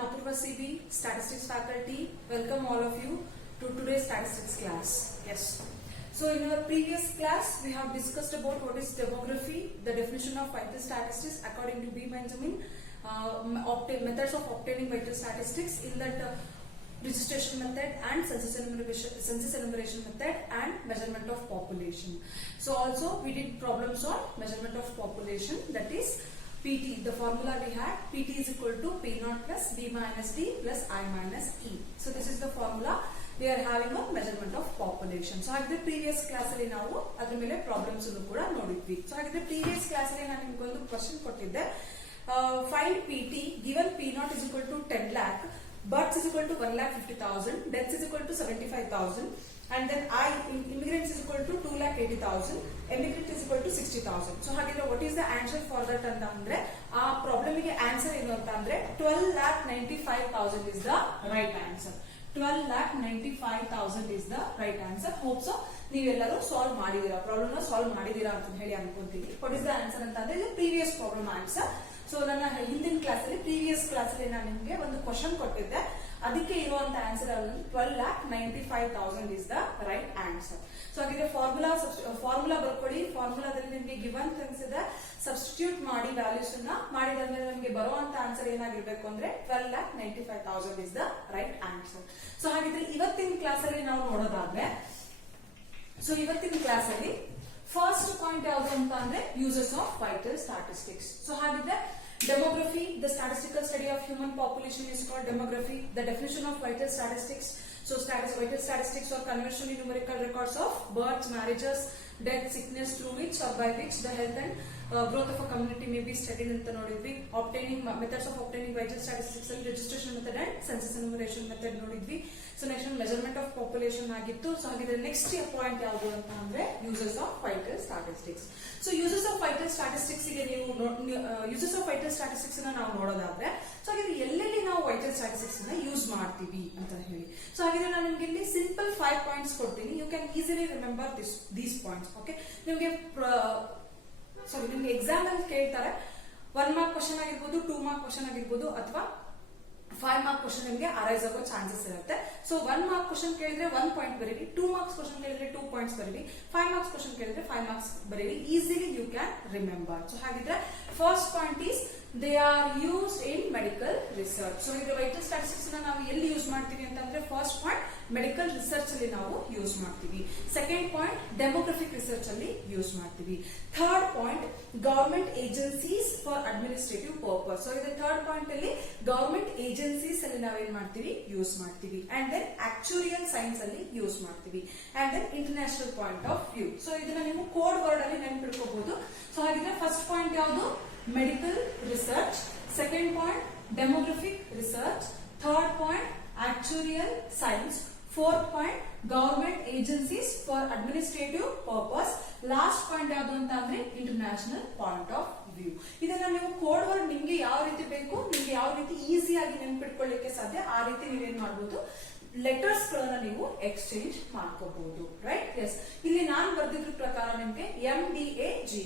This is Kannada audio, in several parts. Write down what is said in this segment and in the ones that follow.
am Apurva CB, Statistics faculty. Welcome all of you to today's statistics class. Yes. So in our previous class, we have discussed about what is demography, the definition of vital statistics according to B. Benjamin, methods of obtaining vital statistics in that registration method and census enumeration method and measurement of population. So also we did problems on measurement of population, that is PT. The formula we had, PT is equal to P0 plus B minus D plus I minus E. So this is the formula we are having on measurement of population. So ಹಾಗಿದ್ರೆ previous class ಅಲ್ಲಿ ನಾವು ಅದರ ಮೇಲೆ ಪ್ರಾಬ್ಲಮ್ಸ್ ಅನ್ನು ಕೂಡ ನೋಡಿದ್ವಿ. So ಹಾಗಿದ್ರೆ previous class ಅಲ್ಲಿ ನಾನು ನಿಮಗೆ ಒಂದು ಕ್ವೆಶ್ಚನ್ ಕೊಟ್ಟಿದ್ದೆ. Find PT given P0 is equal to 10 lakh, births is equal to 1,50,000, deaths is equal to 75,000, and then immigrants is equal to 2,80,000, emigrant is equal to 60,000. So ಹಾಗಿದ್ರೆ what is the answer for that ಅಂತ ಅಂದ್ರೆ ಆ ಪ್ರಾಬ್ಲಮ್ ಗೆ ಆನ್ಸರ್ ಏನು ಅಂತ ಅಂದ್ರೆ 12,95,000 is the right answer. 12,95,000 is the right answer. Hope so ನೀವೆಲ್ಲರೂ ಸಾಲ್ವ್ ಮಾಡಿದೀರಾ, ಪ್ರಾಬ್ಲಮ್ ನ ಸಾಲ್ವ್ ಮಾಡಿದೀರಾ ಅಂತ ಹೇಳಿ ಅನ್ಕೊಂತೀನಿ. ವಾಟ್ ಇಸ್ ದ ಆನ್ಸರ್ ಅಂತ ಅಂದ್ರೆ ಇದು ಪ್ರೀವಿಯಸ್ ಪ್ರಾಬ್ಲಮ್ ಆನ್ಸರ್. ಸೊ ನನ್ನ ಹಿಂದಿನ ಕ್ಲಾಸ್ ಅಲ್ಲಿ ಪ್ರೀವಿಯಸ್ ಕ್ಲಾಸ್ ಅಲ್ಲಿ ನಾನು ನಿಮಗೆ ಒಂದು ಕ್ವಶನ್ ಕೊಟ್ಟಿದ್ದೆ, ಅದಕ್ಕೆ ಇರುವಂತ ಆನ್ಸರ್ ಅಲ್ಲಿ 12,95,000 is the right answer. So ಹಾಗಿದ್ರೆ ಫಾರ್ಮುಲಾ ಬರ್ಕೊಳ್ಳಿ. ಫಾರ್ಮುಲಾದಲ್ಲಿ ನಿಮಗೆ ಗಿವನ್ ಥಿಂಗ್ಸ್ ಇದೆ, ಸಬ್ಸ್ಟಿಟ್ಯೂಟ್ ಮಾಡಿ ವ್ಯಾಲ್ಯೂಸ್ ಅನ್ನ ಮಾಡಿದಾದ್ಮೇಲೆ ನಮಗೆ ಬರುವಂತ ಆನ್ಸರ್ ಏನಾಗಿರ್ಬೇಕು ಅಂದ್ರೆ 12,95,000 is the right answer. So ಹಾಗಿದ್ರೆ ಇವತ್ತಿನ ಕ್ಲಾಸ್ ಅಲ್ಲಿ ನಾವು ನೋಡೋದಾದ್ರೆ, ಸೊ ಇವತ್ತಿನ ಕ್ಲಾಸ್ ಅಲ್ಲಿ ಫಸ್ಟ್ ಪಾಯಿಂಟ್ ಯಾವುದು ಅಂತ ಅಂದ್ರೆ uses of vital statistics. So ಹಾಗಿದ್ರೆ demography, the statistical study of human population is called demography. The definition of vital statistics, so vital statistics are conventionally numerical records of births, marriages, death, sickness through which or by which the health and growth of a community may be studied anta nodidvi. Obtaining methods of obtaining vital statistics and registration method and census enumeration method nodidvi. So next one measurement of population agittu. So hagidre next point yavadu anta andre uses of vital statistics. So uses of vital statistics ige ನೀವು uses of vital statistics na ನಾವು ನೋಡೋದಾದ್ರೆ, ಸೊ ಹಾಗಿದ್ರೆ ಎಲ್ಲೆಲ್ಲಿ ನಾವು ವೈಟಲ್ ಸ್ಟಾಟಿಸ್ಟಿಕ್ಸ್ ನ ಯೂಸ್ ಮಾಡ್ತೀವಿ ಅಂತ ಹೇಳಿ. ಸೊ ಹಾಗಿದ್ರೆ ನಾನು ನಿಮಗೆ ಇಲ್ಲಿ ಸಿಂಪಲ್ 5 ಪಾಯಿಂಟ್ಸ್ ಕೊಡ್ತೀನಿ. You can easily remember these points. Okay, ನಿಮಗೆ ಎಕ್ಸಾಮ್ ಅಲ್ಲಿ ಕೇಳ್ತಾರೆ 1 ಮಾರ್ಕ್ ಕ್ವಶನ್ ಆಗಿರ್ಬೋದು, 2 ಮಾರ್ಕ್ ಕ್ವಶನ್ ಆಗಿರ್ಬೋದು, ಅಥವಾ 5 ಮಾರ್ಕ್ ಕ್ವಶನ್ ನಿಮಗೆ ಅರೈಸ್ ಆಗೋ ಚಾನ್ಸಸ್ ಇರುತ್ತೆ. ಸೊ 1 ಮಾರ್ಕ್ ಕ್ವಶನ್ ಕೇಳಿದ್ರೆ 1 ಪಾಯಿಂಟ್ ಬರೀರಿ, 2 ಮಾರ್ಕ್ಸ್ ಕ್ವಶನ್ ಕೇಳಿದ್ರೆ 2 ಪಾಯಿಂಟ್ಸ್ ಬರೀರಿ, 5 ಮಾರ್ಕ್ಸ್ ಕ್ವಶನ್ ಕೇಳಿದ್ರೆ 5 ಮಾರ್ಕ್ಸ್ ಬರೀರಿ. Easily you can remember. So ಹಾಗಿದ್ರೆ first point is they are used in medical research. So ಇದು ವೈಟಲ್ ಸ್ಟಾಟಿಸ್ಟಿಕ್ಸ್ ನ ನಾವು ಎಲ್ಲಿ ಯೂಸ್ ಮಾಡ್ತೀವಿ ಅಂತಂದ್ರೆ, ಫಸ್ಟ್ ಪಾಯಿಂಟ್ ಮೆಡಿಕಲ್ ರಿಸರ್ಚ್ ಅಲ್ಲಿ ನಾವು ಯೂಸ್ ಮಾಡ್ತೀವಿ. ಸೆಕೆಂಡ್ ಪಾಯಿಂಟ್ ಡೆಮೋಗ್ರಫಿಕ್ ರಿಸರ್ಚ್ ಅಲ್ಲಿ ಯೂಸ್ ಮಾಡ್ತೀವಿ. Third point government agencies for administrative purpose. So ಇದು ಥರ್ಡ್ ಪಾಯಿಂಟ್ ಅಲ್ಲಿ ಗವರ್ಮೆಂಟ್ ಏಜೆನ್ಸೀಸ್ ಅಲ್ಲಿ ನಾವೇನ್ ಮಾಡ್ತೀವಿ, ಯೂಸ್ ಮಾಡ್ತೀವಿ. ಅಂಡ್ ದೆನ್ ಆಕ್ಚುರಿಯಲ್ ಸೈನ್ಸ್ ಅಲ್ಲಿ ಯೂಸ್ ಮಾಡ್ತೀವಿ. And then international point of view. So ಇದನ್ನ ನೀವು ಕೋಡ್ ವರ್ಡ್ ಅಲ್ಲಿ ನೆನ್ಪಿಟ್ಕೋಬಹುದು. ಸೊ ಹಾಗಿದ್ರೆ ಫಸ್ಟ್ ಪಾಯಿಂಟ್ ಯಾವುದು, medical research. Second point demographic research. Third point actuarial science. Fourth point government agencies for administrative purpose. Last point ಯಾವುದು ಅಂತ ಅಂದ್ರೆ international point of view. ಇದನ್ನ ನೀವು ಕೋಡ್ ವರ್ಡ್ ನಿಮ್ಗೆ ಯಾವ ರೀತಿ ಬೇಕು, ನಿಮ್ಗೆ ಯಾವ ರೀತಿ ಈಸಿಯಾಗಿ ನೆನ್ಪಿಟ್ಕೊಳ್ಳಿಕ್ಕೆ ಸಾಧ್ಯ ಆ ರೀತಿ ನೀವೇನ್ ಮಾಡಬಹುದು, ಲೆಟರ್ಸ್ ಗಳನ್ನ ನೀವು ಎಕ್ಸ್ಚೇಂಜ್ ಮಾಡ್ಕೋಬಹುದು. ರೈಟ್? ಎಸ್, ಇಲ್ಲಿ ನಾನು ಬರ್ದಿದ್ರ ಪ್ರಕಾರ ನಿಮ್ಗೆ MDAGI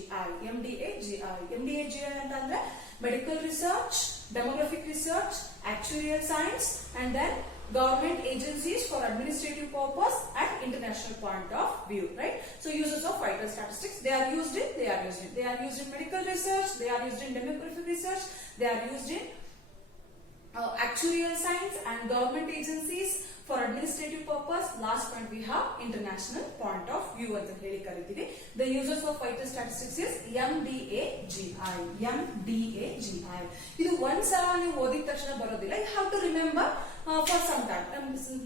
ಅಂತ ಅಂದ್ರೆ medical research, demographic research, actuarial science, and then government agencies for administrative purpose and international point of view. Right? So uses of vital statistics, they are used in medical research, they are used in demographic research, they are used in actuarial science and government agencies for administrative purpose. Last point we have international point of view ಅಂತ ಹೇಳಿ ಕರೀತೀವಿ. The uses of vital statistics is MDAGI. ಇದು ಒಂದ್ಸಲ ನೀವು ಓದಿದ ತಕ್ಷಣ ಬರೋದಿಲ್ಲ. You have to remember for some time,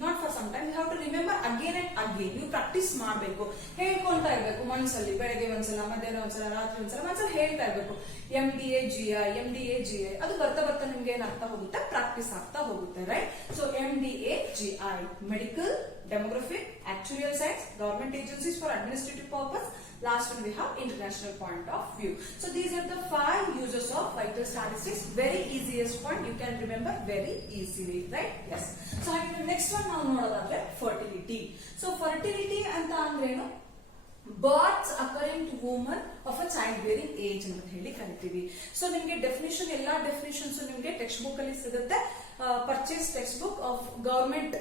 not for some time, you have to remember again and again. ನೀವು ಪ್ರಾಕ್ಟೀಸ್ ಮಾಡಬೇಕು, ಹೇಳ್ಕೊಂತಾ ಇರ್ಬೇಕು ಮನಸ್ಸಲ್ಲಿ. ಬೆಳಗ್ಗೆ ಒಂದ್ಸಲ, ಮಧ್ಯಾಹ್ನ ಒಂದ್ಸಲ, ರಾತ್ರಿ ಒಂದ್ಸಲ ಹೇಳ್ತಾ ಇರ್ಬೇಕು MDAGI. ಅದು ಬರ್ತಾ ಬರ್ತಾ ನಿಮ್ಗೆ ಏನಾಗ್ತಾ ಹೋಗುತ್ತೆ, ಪ್ರಾಕ್ಟೀಸ್ ಆಗ್ತಾ ಹೋಗುತ್ತೆ. Right? So MDAGI, medical, demographic, actuarial science, government agencies for administrative purpose. Last one we have international point of view. So these are the 5 uses of vital statistics. Very easiest point, you can remember very easily. Right? Yes. So next one ನಾವು ನೋಡೋದಾದ್ರೆ fertility. So fertility ಅಂತ ಅಂದ್ರೇನು, births occurring to woman of a child bearing age ಅಂತ ಹೇಳಿ ಕರಿತೀವಿ. ಸೊ ನಿಮ್ಗೆ ಡೆಫಿನಿಷನ್ ಎಲ್ಲಾ ಡೆಫಿನಿಷನ್ಸ್ ನಿಮ್ಗೆ ಟೆಕ್ಸ್ಟ್ ಬುಕ್ ಅಲ್ಲಿ ಸಿಗುತ್ತೆ. Purchase text book of government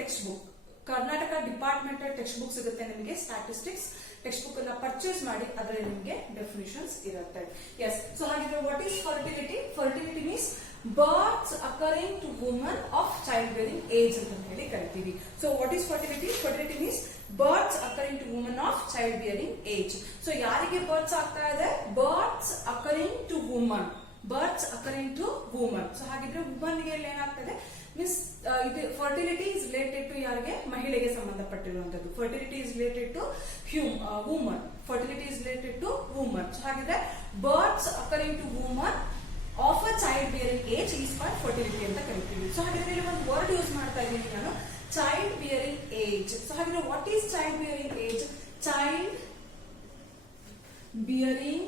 text book, Karnataka departmental text book ಸಿಗುತ್ತೆ ನಿಮಗೆ. ಸ್ಟ್ಯಾಟಿಸ್ಟಿಕ್ಸ್ ಟೆಕ್ಸ್ಟ್ ಬುಕ್ ಅನ್ನ ಪರ್ಚೇಸ್ ಮಾಡಿ ಅದರಲ್ಲಿ ನಿಮಗೆ ಡೆಫಿನಿಷನ್ಸ್ ಇರುತ್ತೆ. ಎಸ್, ಸೊ ಹಾಗಿದ್ರೆ what is fertility? Fertility means births occurring to woman of child bearing age ಅಂತ ಹೇಳಿ ಕರಿತೀವಿ. So what is fertility? Fertility means births occurring to woman of child bearing age. So ಯಾರಿಗೆ ಬರ್ತ್ಸ್ ಆಗ್ತಾ ಇದೆ? Births occurring to woman, berths occurring to woman. So ಹಾಗಿದ್ರೆ ವುಮನ್ ಗೆ ಏನಾಗ್ತದೆ ಮೀನ್ಸ್ ಇದು ಫರ್ಟಿಲಿಟಿ ಇಸ್ ರಿಲೇಟೆಡ್ ಟು ಯಾರಿಗೆ? ಮಹಿಳೆಗೆ ಸಂಬಂಧಪಟ್ಟಿರುವಂತದ್ದು. Fertility is related to woman, fertility is related to woman. So ಹಾಗಿದ್ರೆ births occurring to woman of a child bearing age is called fertility ಅಂತ ಕರಿತೀವಿ. ಸೊ ಹಾಗಿದ್ರೆ ಇಲ್ಲಿ ಒಂದು ವರ್ಡ್ ಯೂಸ್ ಮಾಡ್ತಾ ಇದ್ದೀನಿ ನಾನು, ಚೈಲ್ಡ್ ಬಿಯರಿಂಗ್ ಏಜ್. ಸೊ ಹಾಗಿದ್ರೆ what is child bearing age? Child bearing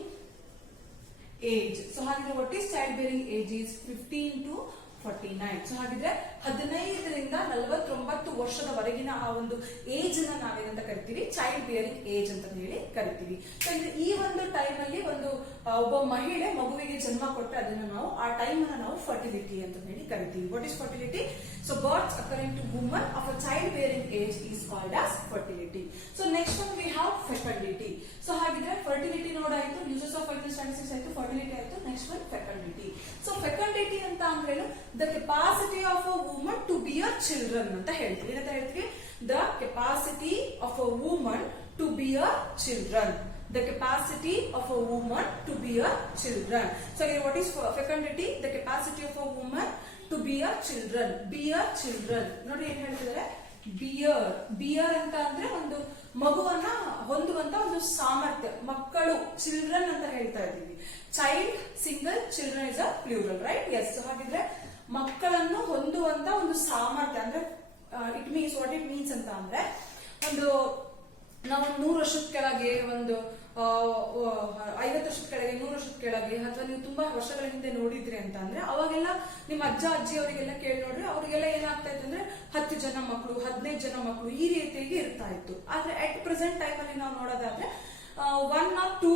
age. So ಹಾಗಿದ್ರೆ what is child bearing age is 15 to 49. So ಹಾಗಿದ್ರೆ 15ರಿಂದ 49 ವರ್ಷದವರೆಗಿನ ಆ ಒಂದು ಏಜ್ ನ ನಾವೇನಂತ ಕರಿತೀವಿ? ಚೈಲ್ಡ್ ಬಿಯರಿಂಗ್ ಏಜ್ ಅಂತ ಹೇಳಿ ಕರಿತೀವಿ. ಸೊ ಈ ಒಂದು ಟೈಮ್ ಅಲ್ಲಿ ಒಂದು ಒಬ್ಬ ಮಹಿಳೆ ಮಗುವಿಗೆ ಜನ್ಮ ಕೊಟ್ಟರೆ ಅದನ್ನ ನಾವು ಆ ಟೈಮ್ ಅನ್ನ ನಾವು ಫರ್ಟಿಲಿಟಿ ಅಂತ ಹೇಳಿ ಕರಿತೀವಿ. What is fertility? So births occurring to woman of a child bearing age is called as fertility. So next one we have fecundity. So ಹಾಗಿದ್ರೆ ಫರ್ಟಿಲಿಟಿ ನೋಡಾಯ್ತು, ಯೂಸಸ್ ಆಫ್ ಫರ್ಟಿಲಿಟಿ ಸ್ಟ್ಯಾಟಿಸ್ಟಿಕ್ಸ್ ಆಯ್ತು, ಫರ್ಟಿಲಿಟಿ ಆಯ್ತು. Next one fecundity. So fecundity ಅಂತ ಅಂದ್ರೇನು? The capacity of a woman to bear children ಅಂತ ಹೇಳ್ತೀವಿ. ಏನಂತ ಹೇಳ್ತೀವಿ? The capacity of a woman to bear children. The capacity of a woman to bear children. So again, what is fecundity? The capacity of a woman to bear children. Bear children. ನೋಡಿ ಏನ್ ಹೇಳ್ತಿದ್ದಾರೆ? ಬಿಯರ್ ಅಂತ ಅಂದ್ರೆ ಒಂದು ಮಗುವನ್ನ ಹೊಂದುವಂತ ಒಂದು ಸಾಮರ್ಥ್ಯ, ಮಕ್ಕಳು, ಚಿಲ್ಡ್ರನ್ ಅಂತ ಹೇಳ್ತಾ ಇದ್ದೀವಿ. Child single, children is a plural, right? Yes. ಹಾಗಿದ್ರೆ ಮಕ್ಕಳನ್ನು ಹೊಂದುವಂತ ಒಂದು ಸಾಮರ್ಥ್ಯ ಅಂದ್ರೆ it means what it means ಅಂತ ಅಂದ್ರೆ ಒಂದು ನಾವು 100 ವರ್ಷದ ಕೆಳಗೆ, ಒಂದು 50 ವರ್ಷದ ಕೆಳಗೆ, 100 ವರ್ಷದ ಕೆಳಗೆ, ಅಥವಾ ನೀವು ತುಂಬಾ ವರ್ಷಗಳ ಹಿಂದೆ ನೋಡಿದ್ರಿ ಅಂತ ಅಂದ್ರೆ ಅವಾಗೆಲ್ಲ ನಿಮ್ಮ ಅಜ್ಜ ಅಜ್ಜಿ ಅವರಿಗೆಲ್ಲ ಕೇಳಿ ನೋಡ್ರಿ, ಅವರಿಗೆಲ್ಲ ಏನಾಗ್ತಾ ಇತ್ತು ಅಂದ್ರೆ 10 ಜನ ಮಕ್ಕಳು, 15 ಜನ ಮಕ್ಕಳು ಈ ರೀತಿಯಾಗಿ ಇರ್ತಾ ಇತ್ತು. ಆದ್ರೆ ಅಟ್ ಪ್ರೆಸೆಂಟ್ ಟೈಮ್ ಅಲ್ಲಿ ನಾವು ನೋಡೋದಾದ್ರೆ 1 or 2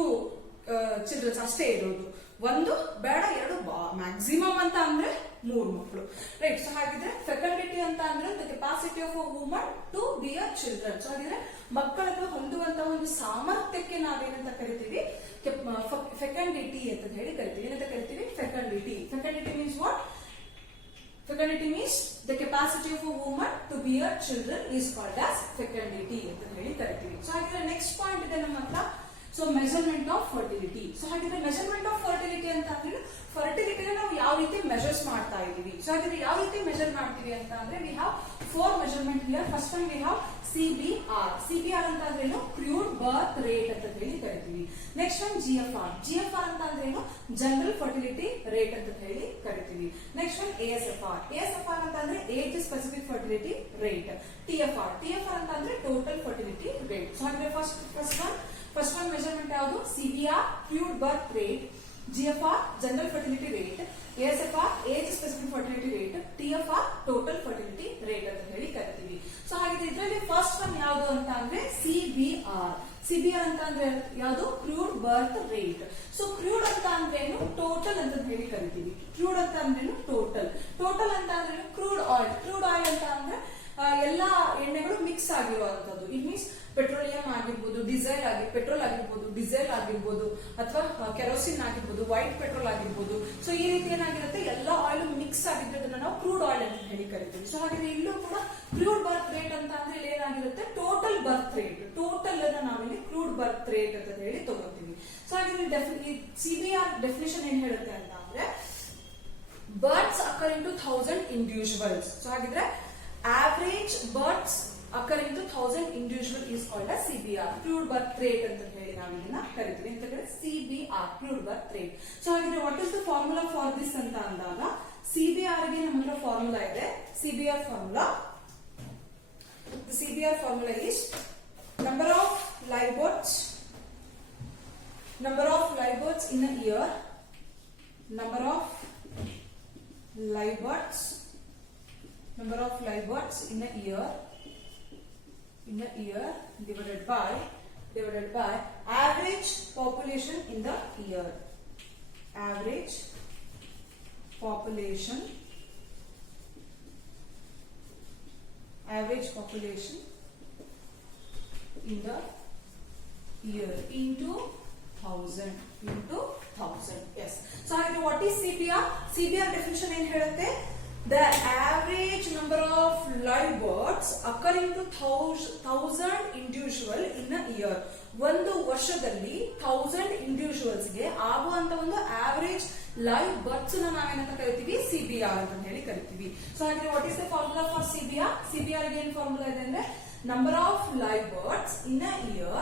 ಚಿಲ್ಡ್ರನ್ಸ್ ಅಷ್ಟೇ ಇರೋದು. 1 ಬೇಡ 2 ಮ್ಯಾಕ್ಸಿಮಮ್ ಅಂತ ಅಂದ್ರೆ 3 ಮಕ್ಕಳು, ರೈಟ್? ಸೊ ಹಾಗಿದ್ರೆ ಫೆಕಂಡಿಟಿ ಅಂತ ಅಂದ್ರೆ the capacity of a woman to bear children. So ಹಾಗಿದ್ರೆ ಮಕ್ಕಳನ್ನು ಹೊಂದುವಂತ ಒಂದು ಸಾಮರ್ಥ್ಯಕ್ಕೆ ನಾವೇನಂತ ಕರಿತೀವಿ? ಫೆಕಂಡಿಟಿ ಅಂತ ಹೇಳಿ ಕರಿತೀವಿ. ಏನಂತ ಕರಿತೀವಿ? Fecundity. Fecundity means what? Fecundity means the capacity of a woman to bear children is called as fecundity ಅಂತ ಹೇಳಿ ಕರಿತೀವಿ. ಸೊ ಹಾಗಿದ್ರೆ ನೆಕ್ಸ್ಟ್ ಪಾಯಿಂಟ್ ಇದೆ ನಮ್ಮ ಹತ್ರ. So measurement of fertility. So ಹಾಗಿದ್ರೆ ಮೆಜರ್ಮೆಂಟ್ ಆಫ್ ಫರ್ಟಿಲಿಟಿ ಅಂತ ಅಂದ್ರೆ ಫರ್ಟಿಲಿಟಿನ ನಾವು ಯಾವ ರೀತಿ ಮೆಜರ್ಸ್ ಮಾಡ್ತಾ ಇದೀವಿ. ಸೊ ಹಾಗಿದ್ರೆ ಯಾವ ರೀತಿ ಮೆಜರ್ ಮಾಡ್ತೀವಿ ಅಂತ ಅಂದ್ರೆ we have 4 measurement here. First one we have CBR. CBR ಅಂತ ಅಂದ್ರೇನು? ಕ್ರೂಡ್ ಬರ್ತ್ ರೇಟ್ ಅಂತ ಹೇಳಿ ಕರಿತೀವಿ. Next one GFR. GFR ಅಂತ ಅಂದ್ರೇನು? ಜನರಲ್ ಫರ್ಟಿಲಿಟಿ ರೇಟ್ ಅಂತ ಹೇಳಿ ಕರಿತೀವಿ. Next one ASFR. ASFR ಅಂತ ಅಂದ್ರೆ age specific fertility rate. TFR. TFR ಅಂತ ಅಂದ್ರೆ ಟೋಟಲ್ ಫರ್ಟಿಲಿಟಿ ರೇಟ್. ಸೊ ಹಾಗಿದ್ರೆ ಫಸ್ಟ್ ಒನ್ ಮೆಜರ್ಮೆಂಟ್ ಯಾವುದು? CBR crude birth rate, GFR general fertility rate, ASFR age specific fertility rate, TFR total fertility rate ಅಂತ ಹೇಳಿ ಕರಿತೀವಿ. ಸೊ ಹಾಗಿದ್ರೆ ಇದರಲ್ಲಿ ಫಸ್ಟ್ ಒನ್ ಯಾವುದು ಅಂತ ಅಂದ್ರೆ CBR. CBR ಅಂತ ಅಂದ್ರೆ ಯಾವುದು? Crude birth rate. So crude ಅಂತ ಅಂದ್ರೇನು? ಟೋಟಲ್ ಅಂತ ಹೇಳಿ ಕರಿತೀವಿ. ಕ್ರೂಡ್ ಅಂತ ಅಂದ್ರೇನು? ಟೋಟಲ್. ಟೋಟಲ್ ಅಂತ ಅಂದ್ರೇನು? Crude oil. ಕ್ರೂಡ್ ಆಯಿಲ್ ಅಂತ ಅಂದ್ರೆ ಎಲ್ಲಾ ಎಣ್ಣೆಗಳು ಮಿಕ್ಸ್ ಆಗಿರುವಂತದ್ದು. ಇಟ್ ಮೀನ್ಸ್ ಪೆಟ್ರೋಲಿಯಂ ಆಗಿರ್ಬೋದು, ಪೆಟ್ರೋಲ್ ಆಗಿರ್ಬೋದು, ಡೀಸೆಲ್ ಆಗಿರ್ಬೋದು, ಅಥವಾ ಕೆರೋಸಿನ್ ಆಗಿರ್ಬೋದು, ವೈಟ್ ಪೆಟ್ರೋಲ್ ಆಗಿರ್ಬೋದು. ಸೊ ಈ ರೀತಿ ಏನಾಗಿರುತ್ತೆ? ಎಲ್ಲಾ ಆಯಿಲ್ ಮಿಕ್ಸ್ ಆಗಿರೋದನ್ನ ನಾವು ಕ್ರೂಡ್ ಆಯಿಲ್ ಅಂತ ಹೇಳಿ ಕರಿತೀವಿ. ಸೊ ಹಾಗೆ ಇಲ್ಲೂ ಕೂಡ ಕ್ರೂಡ್ ಬರ್ತ್ ರೇಟ್ ಅಂತ ಅಂದ್ರೆ ಇಲ್ಲಿ ಏನಾಗಿರುತ್ತೆ? Total birth rate. ಟೋಟಲ್ ಅನ್ನ ನಾವಿಲ್ಲಿ ಕ್ರೂಡ್ ಬರ್ತ್ ರೇಟ್ ಅಂತ ಹೇಳಿ ತಗೋತೀವಿ. ಸೊ ಹಾಗೆ CBR ಡೆಫಿನೇಷನ್ ಏನ್ ಹೇಳುತ್ತೆ ಅಂತ ಅಂದ್ರೆ births occurring to 1000 individuals. So ಹಾಗಿದ್ರೆ average births occurring to 1000 individual is called as CBR, crude birth rate ಅಂತ ಹೇಳಿ ನಾವು ಇದನ್ನ ಕರಿತೀವಿ. ಅಂತ ಕಡೆ CBR, crude birth rate. So ಹಾಗಿದ್ರೆ what is the formula for this ಅಂತ ಅಂದಾಗ CBR ಗೆ ನಮ್ಮ ಹತ್ರ ಫಾರ್ಮುಲಾ ಇದೆ. CBR formula, the CBR formula is number of live births in a year, number of live births in a year divided by divided by average population in the year. Average population in the year into 1000 yes. So what is CBR? CBR definition ಏನು ಹೇಳುತ್ತೆ? The average number of live births occurring to 1000 individual in a year. ಒಂದು ವರ್ಷದಲ್ಲಿ 1000 ಇಂಡಿವಿಜುವಲ್ಸ್ ಗೆ ಆಗುವಂತ ಒಂದು ಆವರೇಜ್ ಲೈವ್ ಬರ್ತ್ಸ್ ನಾವೇನಂತ ಕರಿತೀವಿ? CBR ಅಂತ ಹೇಳಿ ಕರಿತೀವಿ. ಸೊ ಹಾಗಾದ್ರೆ what is the formula for CBR? CBR ಗೆ ಏನು ಫಾರ್ಮುಲಾ ಇದೆ ಅಂದ್ರೆ number of live births in a year,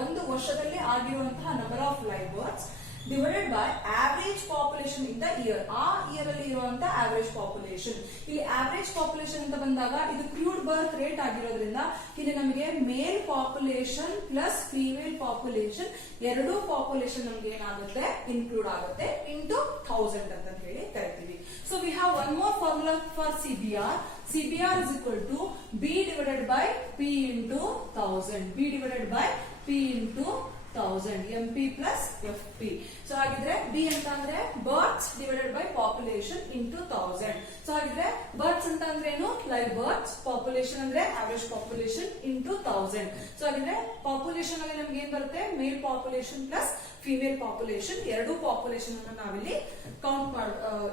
ಒಂದು ವರ್ಷದಲ್ಲಿ ಆಗಿರುವಂತಹ number of live births divided by average population in the year. ಆ ಇಯರ್ ಅಲ್ಲಿ ಇರುವಂತ average population. ಇಲ್ಲಿ average population ಅಂತ ಬಂದಾಗ ಇದು ಕ್ರೂಡ್ ಬರ್ತ್ ರೇಟ್ ಆಗಿರೋದ್ರಿಂದ ಇಲ್ಲಿ ನಮಗೆ ಮೇಲ್ ಪಾಪ್ಯುಲೇಷನ್ ಪ್ಲಸ್ ಫೀಮೇಲ್ ಪಾಪ್ಯುಲೇಷನ್ ಎರಡೂ ಪಾಪ್ಯುಲೇಷನ್ ನಮಗೆ ಏನಾಗುತ್ತೆ? ಇನ್ಕ್ಲೂಡ್ ಆಗುತ್ತೆ ಇಂಟು 1000 ಅಂತ ಹೇಳಿ ಕರಿತೀವಿ. So we have one more formula for CBR. CBR is equal to B divided by P into 1000. B divided by P into 1000. MP plus FP. So ಹಾಗಿದ್ರೆ B ಅಂತ ಅಂದ್ರೆ births divided by population into 1000. So ಹಾಗಿದ್ರೆ births ಅಂತ ಅಂದ್ರೆ ಏನು? live births. Population ಅಂದ್ರೆ average population into 1000. So ಹಾಗಿದ್ರೆ population ಅಲ್ಲಿ ನಮಗೆ ಏನ್ ಬರುತ್ತೆ? male population plus female population. ಎರಡೂ population ಅನ್ನು ನಾವಿಲ್ಲಿ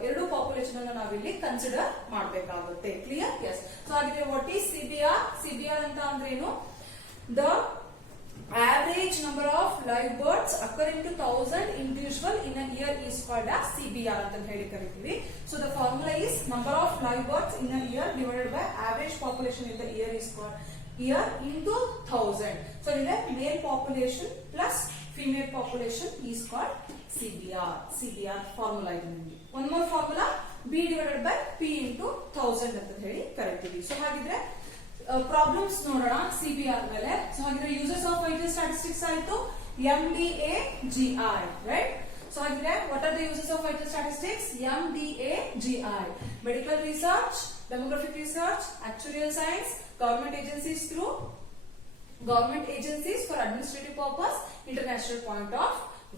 ಎರಡೂ population ಅನ್ನು ನಾವಿಲ್ಲಿ ಕನ್ಸಿಡರ್ ಮಾಡಬೇಕಾಗುತ್ತೆ. ಕ್ಲಿಯರ್? yes. So ಹಾಗಿದ್ರೆ what is CBR? CBR ಅಂತ ಅಂದ್ರೆ ಏನು? The average number of live births occurring to 1000 individual in a year is called as CBR ಅಂತ ಹೇಳಿ ಕರಿತೀವಿ. So the formula is number of live births in a year divided by average population in the year is called year into 1000. So here male population plus female population is called CBR. CBR formula ಇದೆ ನಿಮಗೆ. One more formula B divided by P into 1000 ಅಂತ ಹೇಳಿ ಕರಿತೀವಿ. So ಹಾಗಿದ್ರೆ ಪ್ರಾಬ್ಲಮ್ಸ್ ನೋಡೋಣ CBR ಮೇಲೆ. ಸೊ ಹಾಗಿದ್ರೆ ಯೂಸಸ್ ಆಫ್ ವೈಟಲ್ ಸ್ಟಾಟಿಸ್ಟಿಕ್ಸ್ ಆಯ್ತು, MDA GI, ರೈಟ್? ಸೊ ಹಾಗಿದ್ರೆ what are the uses of vital statistics? MDA GI, medical research, demographic research, actuarial science, government agencies through government agencies for administrative purpose, international point of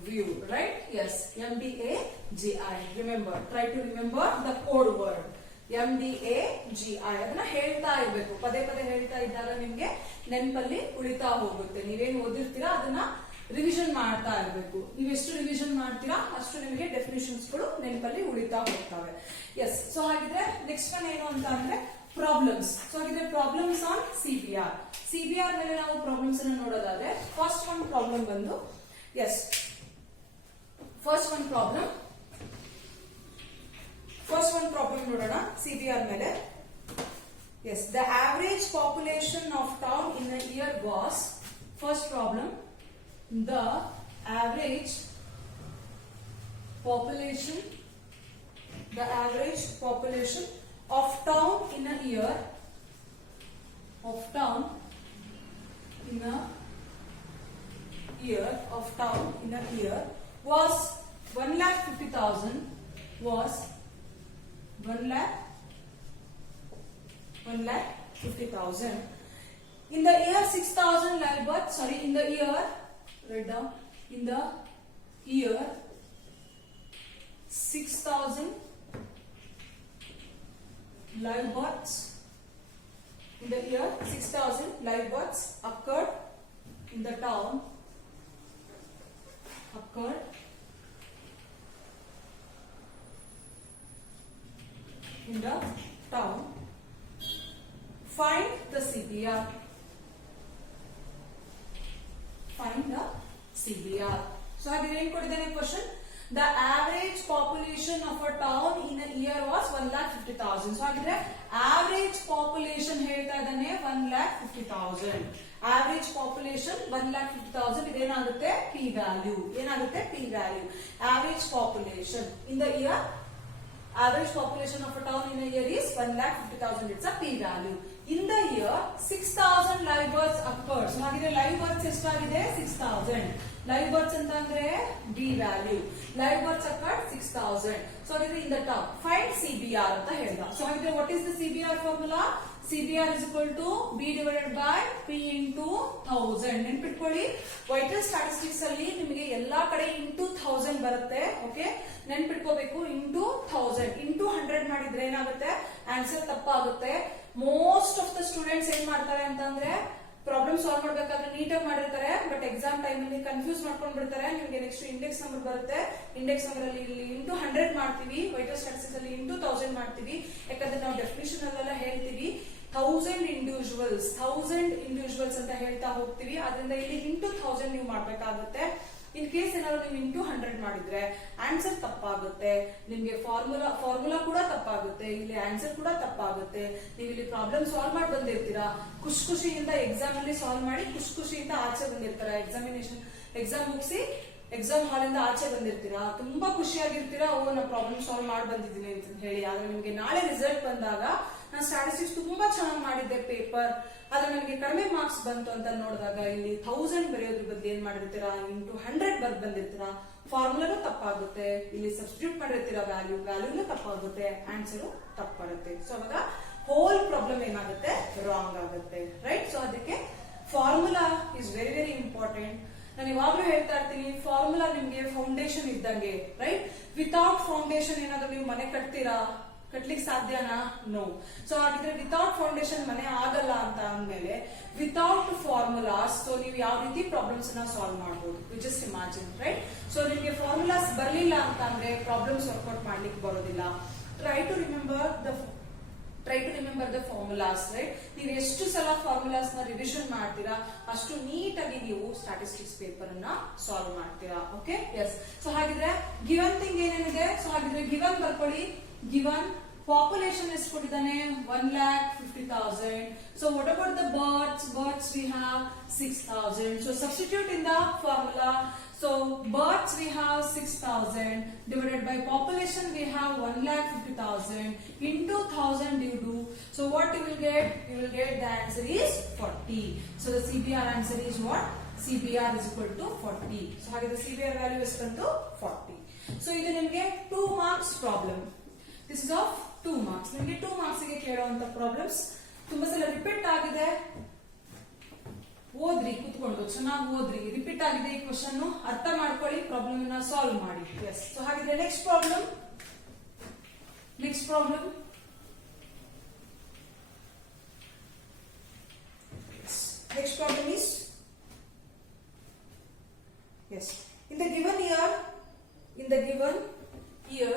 view, right? Yes, MDA GI. Remember, try to remember the code word MDA GI. ಅದನ್ನ ಹೇಳ್ತಾ ಇರಬೇಕು, ಪದೇ ಪದೇ ಹೇಳ್ತಾ ಇದ್ದಾಗ ನಿಮ್ಗೆ ನೆನಪಲ್ಲಿ ಉಳಿತಾ ಹೋಗುತ್ತೆ. ನೀವೇನು ಓದಿರ್ತೀರಾ ಅದನ್ನ ರಿವಿಷನ್ ಮಾಡ್ತಾ ಇರಬೇಕು. ನೀವು ಎಷ್ಟು ರಿವಿಷನ್ ಮಾಡ್ತೀರಾ ಅಷ್ಟು ನಿಮಗೆ ಡೆಫಿನಿಷನ್ಸ್ ಗಳು ನೆನಪಲ್ಲಿ ಉಳಿತಾ ಹೋಗ್ತವೆ. ಎಸ್. ಸೊ ಹಾಗಿದ್ರೆ ನೆಕ್ಸ್ಟ್ ಒನ್ ಏನು ಅಂತ ಅಂದ್ರೆ ಪ್ರಾಬ್ಲಮ್ಸ್. ಸೊ ಹಾಗಿದ್ರೆ ಪ್ರಾಬ್ಲಮ್ಸ್ ಆನ್ CBR. CBR ಮೇಲೆ ನಾವು ಪ್ರಾಬ್ಲಮ್ಸ್ ಅನ್ನು ನೋಡೋದಾದ್ರೆ ಫಸ್ಟ್ ಒನ್ ಪ್ರಾಬ್ಲಮ್ ಬಂದು ಎಸ್ ಫಸ್ಟ್ ಒನ್ ಪ್ರಾಬ್ಲಮ್ ನೋಡೋಣ CBR ಮೇಲೆ. Yes, the average population of town in a year was, first problem, the average population of town in a year was 1,50,000 was 1,50,000. In the year 6,000 live births, sorry, in the year, write down, in the year 6,000 live births, in the year 6,000 live births occurred in the town, find the CBR. So ಹಾಗೆ ಏನು ಕೊಟ್ಟಿದ್ದಾನೆ question? The average population of a town in a year was 1,50,000. So ಹಾಗಿದ್ರೆ average population ಹೇಳ್ತಾ ಇದ್ದಾನೆ 1,50,000. Average population 1,50,000. ಇದೇನಾಗುತ್ತೆ? P value. ಏನಾಗುತ್ತೆ? P value. Average population in the year, average population of a town in a year is 1,50,000. It's a P value. In the year 6,000 live births occurred. So ಹಾಗಿದ್ರೆ live births ಎಷ್ಟಾಗಿದೆ? 6,000. ಲೈವ್ ಬರ್ಡ್ಸ್ ಅಂತ ಅಂದ್ರೆ B value. Live births occurred 6000. So ಹಾಗಿದ್ರೆ in the term find CBR ಅಂತ ಹೇಳ್ದ. ಸೊ ಹಾಗಿದ್ರೆ what is the CBR formula? CBR is equal to B divided by P into 1000. ನೆನ್ಪಿಟ್ಕೊಳ್ಳಿ, ವೈಟಲ್ ಸ್ಟಾಟಿಸ್ಟಿಕ್ಸ್ ಅಲ್ಲಿ ನಿಮಗೆ ಎಲ್ಲಾ ಕಡೆ ಇಂಟು 1000 ಬರುತ್ತೆ. ಓಕೆ, ನೆನ್ಪಿಟ್ಕೋಬೇಕು. ಇಂಟು 1000 ಇಂಟು 100 ಮಾಡಿದ್ರೆ ಏನಾಗುತ್ತೆ? ಆನ್ಸರ್ ತಪ್ಪಾಗುತ್ತೆ. ಮೋಸ್ಟ್ ಆಫ್ ದ ಸ್ಟೂಡೆಂಟ್ಸ್ ಏನ್ ಮಾಡ್ತಾರೆ ಅಂತಂದ್ರೆ ಪ್ರಾಬ್ಲಮ್ ಸಾಲ್ವ್ ಮಾಡ್ಬೇಕಾದ್ರೆ ನೀಟಾಗಿ ಮಾಡಿರ್ತಾರೆ, ಬಟ್ ಎಕ್ಸಾಮ್ ಟೈಮ್ ಅಲ್ಲಿ ಕನ್ಫ್ಯೂಸ್ ಮಾಡ್ಕೊಂಡ್ ಬಿಡ್ತಾರೆ. ನಿಮ್ಗೆ ನೆಕ್ಸ್ಟ್ ಇಂಡೆಕ್ಸ್ ನಂಬರ್ ಬರುತ್ತೆ. ಇಂಡೆಕ್ಸ್ ನಂಬರ್ ಅಲ್ಲಿ ಇಲ್ಲಿ ಇಂಟು 100 ಮಾಡ್ತೀವಿ, ವೈಟಲ್ ಸ್ಟಾಟಿಸ್ಟಿಕ್ಸ್ ಅಲ್ಲಿ ಇಂಟು 1000 ಮಾಡ್ತೀವಿ. ಯಾಕಂದ್ರೆ ನಾವು ಡೆಫಿನಿಷನ್ ಅಲ್ಲೆಲ್ಲ ಹೇಳ್ತೀವಿ 1000 ಇಂಡಿವಿಜುವಲ್ಸ್ ಅಂತ ಹೇಳ್ತಾ ಹೋಗ್ತೀವಿ. ಆದ್ರಿಂದ ಇಲ್ಲಿ ಇಂಟು 1000 ನೀವು ಮಾಡ್ಬೇಕಾಗುತ್ತೆ. ಇನ್ ಕೇಸ್ ಏನಾದ್ರು ನೀವು ಇಂಟು 100 ಮಾಡಿದ್ರೆ ಆನ್ಸರ್ ತಪ್ಪಾಗುತ್ತೆ. ನಿಮ್ಗೆ ಫಾರ್ಮುಲಾ ಕೂಡ ತಪ್ಪಾಗುತ್ತೆ, ಇಲ್ಲಿ ಆನ್ಸರ್ ಕೂಡ ತಪ್ಪಾಗುತ್ತೆ. ನೀವು ಇಲ್ಲಿ ಪ್ರಾಬ್ಲಮ್ ಸಾಲ್ವ್ ಮಾಡಿ ಬಂದಿರ್ತೀರಾ, ಖುಷಿಯಿಂದ ಎಕ್ಸಾಮ್ ಅಲ್ಲಿ ಸಾಲ್ವ್ ಮಾಡಿ ಖುಷಿಯಿಂದ ಆಚೆ ಬಂದಿರ್ತಾರ. ಎಕ್ಸಾಮ್ ಮುಗಿಸಿ ಎಕ್ಸಾಮ್ ಹಾಲ್ ಇಂದ ಆಚೆ ಬಂದಿರ್ತೀರಾ, ತುಂಬಾ ಖುಷಿಯಾಗಿರ್ತೀರಾ, ನಾ ಪ್ರಾಬ್ಲಮ್ ಸಾಲ್ವ್ ಮಾಡಿ ಬಂದಿದ್ದೀನಿ ಅಂತ ಹೇಳಿ. ಆದ್ರೆ ನಿಮ್ಗೆ ನಾಳೆ ರಿಸಲ್ಟ್ ಬಂದಾಗ ನಾನು ಸ್ಟಾಟಿಸ್ಟಿಕ್ಸ್ ತುಂಬಾ ಚೆನ್ನಾಗಿ ಮಾಡಿದ್ದೆ ಪೇಪರ್, ಆದ್ರೆ ನನಗೆ ಕಡಿಮೆ ಮಾರ್ಕ್ಸ್ ಬಂತು ಅಂತ ನೋಡಿದಾಗ ಇಲ್ಲಿ 1000 ಬರೆಯೋದ್ರ ಬದಲು ಏನ್ ಮಾಡಿರ್ತೀರಾ? ಇಂಟು 100 ಬಂದಿರ್ತೀರಾ. ಫಾರ್ಮುಲಾನು ತಪ್ಪಾಗುತ್ತೆ, ಇಲ್ಲಿ ಸಬ್ಸ್ಟಿಟ್ಯೂಟ್ ಮಾಡಿರ್ತೀರಾ ವ್ಯಾಲ್ಯೂನು ತಪ್ಪಾಗುತ್ತೆ, ಆನ್ಸರ್ ತಪ್ಪು ಬರುತ್ತೆ. ಸೊ ಅವಾಗ ಹೋಲ್ ಪ್ರಾಬ್ಲಮ್ ಏನಾಗುತ್ತೆ? ರಾಂಗ್ ಆಗುತ್ತೆ, ರೈಟ್? ಸೊ ಅದಕ್ಕೆ formula is very very important. ನಾನು ಇವಾಗ್ಲೂ ಹೇಳ್ತಾ ಇರ್ತೀನಿ, ಫಾರ್ಮುಲಾ ನಿಮ್ಗೆ ಫೌಂಡೇಶನ್ ಇದ್ದಂಗೆ, ರೈಟ್? ವಿತೌಟ್ ಫೌಂಡೇಶನ್ ಏನಾದ್ರು ನೀವು ಮನೆ ಕಟ್ಲಿಕ್ಕೆ ಸಾಧ್ಯನಾ? ನೋ. ಸೊ ಹಾಗಿದ್ರೆ ವಿತೌಟ್ ಫೌಂಡೇಶನ್ ಮನೆ ಆಗಲ್ಲ ಅಂತ ಅಂದ್ಮೇಲೆ ವಿತೌಟ್ ಫಾರ್ಮುಲಾಸ್ ಸೊ ನೀವು ಯಾವ ರೀತಿ ಪ್ರಾಬ್ಲಮ್ಸ್ ನ ಸಾಲ್ವ್ ಮಾಡಬಹುದು? You just imagine, right? So ನಿಮ್ಗೆ ಫಾರ್ಮುಲಾಸ್ ಬರಲಿಲ್ಲ ಅಂತ ಅಂದ್ರೆ ಪ್ರಾಬ್ಲಮ್ಸ್ ವರ್ಕೌಟ್ ಮಾಡ್ಲಿಕ್ಕೆ ಬರೋದಿಲ್ಲ. Try to remember the formulas, right? ನೀವು ಎಷ್ಟು ಸಲ ಫಾರ್ಮುಲಾಸ್ ನ ರಿವಿಷನ್ ಮಾಡ್ತೀರಾ ಅಷ್ಟು ನೀಟಾಗಿ ನೀವು ಸ್ಟಾಟಿಸ್ಟಿಕ್ಸ್ ಪೇಪರ್ ಅನ್ನ ಸಾಲ್ವ್ ಮಾಡ್ತೀರಾ. Okay, yes. ಸೊ ಹಾಗಿದ್ರೆ ಗಿವನ್ ಥಿಂಗ್ ಏನೇನಿದೆ? ಸೊ ಹಾಗಿದ್ರೆ ಗಿವನ್ ಬರ್ಕೊಳ್ಳಿ. ಗಿವನ್ ಪಾಪ್ಯುಲೇಷನ್ ಎಷ್ಟು ಕೊಟ್ಟಿದ್ದಾನೆ? 1,50,000. So what about the birds? Birds we have 6,000. So substitute in the formula. So birds we have 6,000 divided by population we have 1,50,000 into 1,000 you do. So what you will get? You will get the answer is 40. So the CBR answer is what? CBR is equal to 40. So how is the CBR value is equal to 40. So ಇದು ನಿಮಗೆ 2 marks problem. This is of 2 marks. ನಿಮಗೆ 2 marks ಗೆ ಕೇಳುವಂತ ಪ್ರಾಬ್ಲಮ್ಸ್ ತುಂಬಾ ಸಲ ರಿಪೀಟ್ ಆಗಿದೆ. ಓದ್ರಿ, ಕುತ್ಕೊಂಡು ಚೆನ್ನಾಗಿ ಓದ್ರಿ. ರಿಪೀಟ್ ಆಗಿದೆ ಈ ಕ್ವಶನ್, ಅರ್ಥ ಮಾಡ್ಕೊಳ್ಳಿ, ಪ್ರಾಬ್ಲಮ್ ನ ಸಾಲ್ವ್ ಮಾಡಿ. ಎಸ್. ಸೊ ಹಾಗಿದ್ರೆ next problem is yes. In the given year in the given year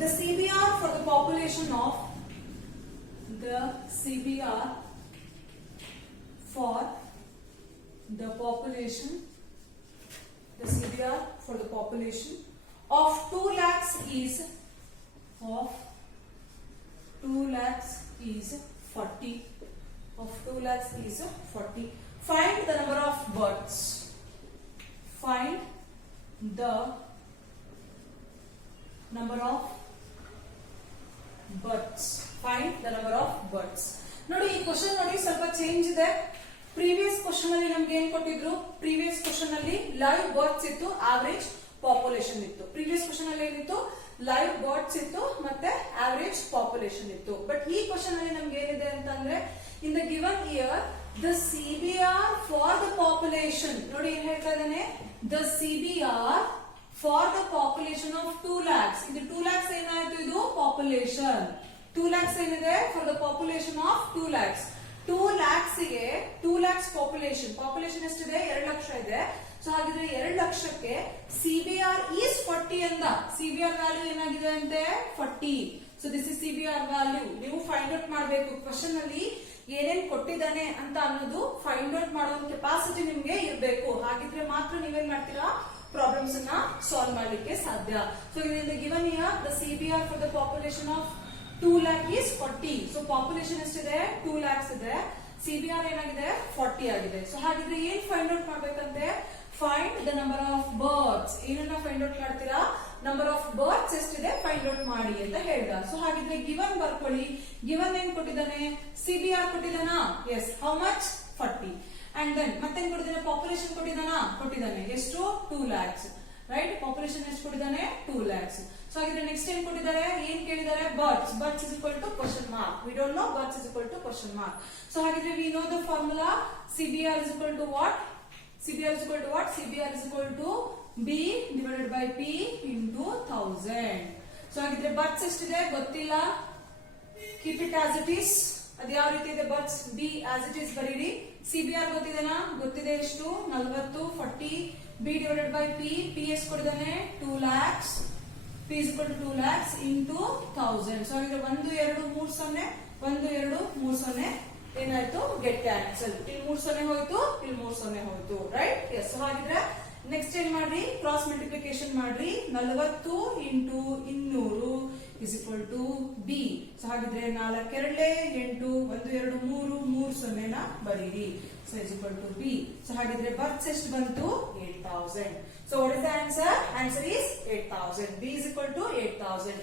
the CBR for the population of the CBR for the population of 2 lakhs is 40. Of 2 lakhs is 40. Find the number of birds. Find the number of birds. Find the number of birds. ನೋಡಿ ಈ ಕ್ವಶನ್ ನೋಡಿ ಸ್ವಲ್ಪ ಚೇಂಜ್ ಇದೆ. ಪ್ರೀವಿಯಸ್ ಕ್ವಶನ್ ಅಲ್ಲಿ ನಮ್ಗೆ ಏನ್ ಕೊಟ್ಟಿದ್ರು? ಪ್ರೀವಿಯಸ್ ಕ್ವಶನ್ ಅಲ್ಲಿ ಲೈವ್ ಬರ್ಡ್ಸ್ ಇತ್ತು, ಆವರೇಜ್ ಪಾಪ್ಯುಲೇಷನ್ ಇತ್ತು. ಪ್ರೀವಿಯಸ್ ಕ್ವಶನ್ ಅಲ್ಲಿ ಏನಿತ್ತು? ಲೈವ್ ಬರ್ಡ್ಸ್ ಇತ್ತು ಮತ್ತೆ ಆವರೇಜ್ ಪಾಪ್ಯುಲೇಷನ್ ಇತ್ತು. ಬಟ್ ಈ ಕ್ವಶನ್ ಅಲ್ಲಿ ನಮ್ಗೆ ಏನಿದೆ ಅಂತಂದ್ರೆ in the given here the CBR for the population. ನೋಡಿ ಏನ್ ಹೇಳ್ತಾ ಇದ್ದಾನೆ? The CBR for the population of 2 lakhs. ಇದು 2 lakhs ಏನಾಯ್ತು? ಇದು ಪಾಪ್ಯುಲೇಷನ್. 2 lakhs ಏನಿದೆ? For the population of 2 lakhs. 2 lakhs ಗೆ 2 lakhs ಪಾಪ್ಯುಲೇಷನ್ ಎಷ್ಟಿದೆ? 2 ಲಕ್ಷ ಇದೆ. ಸೊ ಹಾಗಿದ್ರೆ 2 ಲಕ್ಷಕ್ಕೆ CBR ಈಸ್ 40 ಅಂದ. CBR ವ್ಯಾಲ್ಯೂ ಏನಾಗಿದೆ ಅಂತೆ? 40. So this is CBR value. ನೀವು ಫೈಂಡ್ ಔಟ್ ಮಾಡಬೇಕು. ಕ್ವಶನ್ ಅಲ್ಲಿ ಏನೇನ್ ಕೊಟ್ಟಿದ್ದಾನೆ ಅಂತ ಅನ್ನೋದು ಫೈಂಡ್ ಔಟ್ ಮಾಡೋ ಕೆಪಾಸಿಟಿ ನಿಮ್ಗೆ ಇರಬೇಕು. ಹಾಗಿದ್ರೆ ಮಾತ್ರ ನೀವೇನ್ ಮಾಡ್ತೀರಾ? ಪ್ರಾಬ್ಲಮ್ಸ್ ಅನ್ನ ಸಾಲ್ವ್ ಮಾಡ್ಲಿಕ್ಕೆ ಸಾಧ್ಯ. So in the given here the CBR for the population of 2 lakh is 40. So population ಎಷ್ಟಿದೆ? 2 lakhs ಇದೆ. CBR ಏನಾಗಿದೆ? 40 ಆಗಿದೆ. ಸೊ ಹಾಗಿದ್ರೆ ಏನ್ ಫೈಂಡ್ ಔಟ್ ಮಾಡ್ಬೇಕಂತೆ? Find the number of births. ಏನನ್ನ ಫೈಂಡ್ ಔಟ್ ಮಾಡ್ತೀರಾ? ನಂಬರ್ ಆಫ್ ಬರ್ಡ್ಸ್ ಎಷ್ಟಿದೆ ಫೈಂಡ್ ಔಟ್ ಮಾಡಿ ಅಂತ ಹೇಳ್ದ. ಸೊ ಹಾಗಿದ್ರೆ ಗಿವನ್ ಬರ್ಕೊಳ್ಳಿ. ಗಿವನ್ ಏನ್ ಕೊಟ್ಟಿದ್ದಾನೆ, ಸಿಬಿಆರ್ ಕೊಟ್ಟಿದ್ದಾನಾ, yes, how much 40. And then ಮತ್ತೇನ್ ಕೊಟ್ಟಿದ್ದಾನೆ, ಪಾಪ್ಯುಲೇಷನ್ ಕೊಟ್ಟಿದ್ದಾನೆ ಎಷ್ಟು 2 lakhs, ರೈಟ್. ಪಾಪ್ಯುಲೇಷನ್ ಎಷ್ಟು ಕೊಟ್ಟಿದ್ದಾನೆ 2 lakhs. ಸೊ ಹಾಗಿದ್ರೆ ನೆಕ್ಸ್ಟ್ ಏನ್ ಕೊಟ್ಟಿದ್ದಾರೆ, ಏನ್ ಕೇಳಿದ್ದಾರೆ, births is equal to question mark. We don't know births is equal to question mark. So ಹಾಗಿದ್ರೆ we know the formula, CBR is equal to what? CBR is equal to what? CBR is equal to B divided by P into 1000. So ಹಾಗಿದ್ರೆ ಬರ್ಡ್ಸ್ ಎಷ್ಟಿದೆ ಗೊತ್ತಿಲ್ಲ, keep it as it is. ಅದು ಯಾವ ರೀತಿ ಇದೆ, birds B as it is ಬರೀರಿ. CBR ಗೊತ್ತಿದೆನಾ, ಗೊತ್ತಿದೆ ಎಷ್ಟು 40 40 B divided by P ಎಷ್ಟು ಕೊಟ್ಟಿದ್ದಾನೆ 2 lakhs. P is equal to 2 lakhs into 1000. So ಹಾಗಿದ್ರೆ 1 2 3 0 1 2 3 0 ಏನಾಯ್ತು, ಗೆಟ್ ಕ್ಯಾನ್ಸಲ್. ಇಲ್ಲಿ 3 0 ಹೋಯ್ತು, ಇಲ್ಲಿ 3 0 ಹೋಯ್ತು, ರೈಟ್. ಎಸ್. ಹಾಗಿದ್ರೆ ನೆಕ್ಸ್ಟ್ ಏನ್ ಮಾಡ್ರಿ, ಕ್ರಾಸ್ ಮಲ್ಟಿಪ್ಲಿಕೇಶನ್ ಮಾಡ್ರಿ. 40 into 200 is equal to B. So ಹಾಗಿದ್ರೆ 4 2 8 1 2 3 3 0 ನ ಬರೀರಿ. So is equal to B. So ಹಾಗಿದ್ರೆ ಬರ್ಡ್ಸ್ ಎಷ್ಟು ಬಂತು 8000. So what is the answer? Answer is 8000. B is equal to 8000.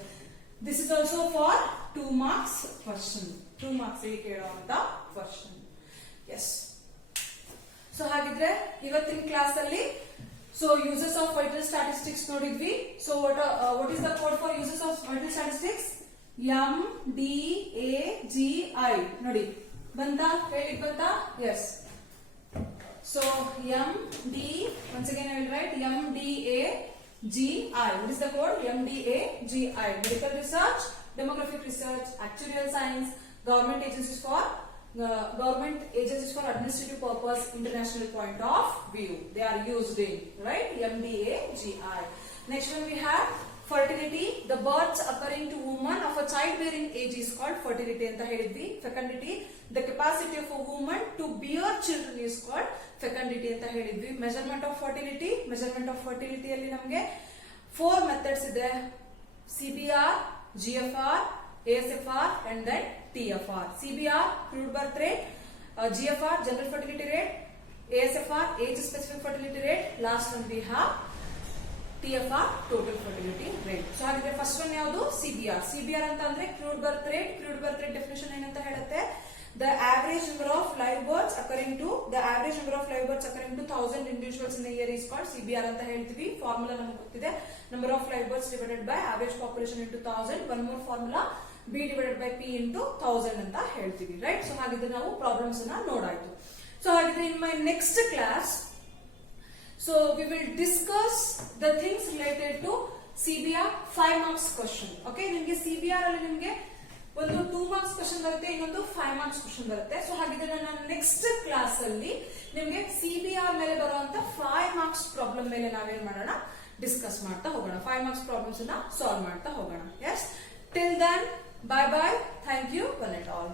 This is also for 2 marks question. 2 marks ಗೆ ಕೇಳುವಂತ ಕ್ವಶನ್. ಎಸ್. ಸೊ ಹಾಗಿದ್ರೆ ಇವತ್ತಿನ ಕ್ಲಾಸ್ ಅಲ್ಲಿ so uses of vital statistics ನೋಡಿದ್ವಿ. So what is the code for uses of vital statistics? MDAGI. ನೋಡಿ ಬಂತಾ, ಹೇಳಿ ಬಂತಾ? Yes. So MD, once again I will write MDAGI. What is the code? MDAGI. Medical research, demographic research, actuarial science, government agencies for administrative purpose, international point of view. They are used in, right? MDAGI. Next one we have fertility. The births occurring to woman of a childbearing age is called fertility ಅಂತ ಹೇಳಿದ್ವಿ. Fecundity. The capacity of a woman to bear children is called fecundity ಅಂತ ಹೇಳಿದ್ವಿ. Measurement of fertility. Measurement of fertility ಅಲ್ಲಿ ನಮಗೆ 4 methods ಇದೆ. CBR, GFR, ASFR and then TFR. CBR crude birth rate, GFR general fertility rate, ASFR age specific fertility rate, last one we have TFR total fertility rate. So ಹಾಗಿದ್ರೆ ಫಸ್ಟ್ ಒನ್ ಯಾವುದು CBR. CBR ಅಂತ ಅಂದ್ರೆ crude birth rate. Crude birth rate definition ಏನಂತ ಹೇಳುತ್ತೆ, the average number of live births occurring to 1000 individuals in a year is called CBR ಅಂತ ಹೇಳ್ತೀವಿ. ಫಾರ್ಮುಲಾ ನಮಗೆ ಗೊತ್ತಿದೆ, number of live births divided by average population into 1000. one more formula, B divided by P into 1000 ಅಂತ ಹೇಳ್ತೀವಿ, ರೈಟ್. ಸೊ ಹಾಗಿದ್ರೆ ನಾವು ಪ್ರಾಬ್ಲಮ್ಸ್ ಅನ್ನ ನೋಡಾಯ್ತು. ಸೊ ಹಾಗಿದ್ರೆ in my next class so we will discuss the things related to CBR 5 marks question. Okay, ನಿಮಗೆ CBR ಅಲ್ಲಿ ನಿಮಗೆ ಒಂದು 2 marks question ಬರುತ್ತೆ, ಇನ್ನೊಂದು 5 marks question ಬರುತ್ತೆ. ಸೊ ಹಾಗಿದ್ರೆ ನಾನು ನೆಕ್ಸ್ಟ್ ಕ್ಲಾಸ್ ಅಲ್ಲಿ ನಿಮಗೆ CBR ಮೇಲೆ ಬರುವಂತ 5 marks ಪ್ರಾಬ್ಲಮ್ ಮೇಲೆ ನಾವೇನ್ ಮಾಡೋಣ, ಡಿಸ್ಕಸ್ ಮಾಡ್ತಾ ಹೋಗೋಣ. 5 marks ಪ್ರಾಬ್ಲಮ್ಸ್ ಅನ್ನ ಸಾಲ್ವ್ ಮಾಡ್ತಾ ಹೋಗೋಣ. Yes, till then bye bye, thank you one and all.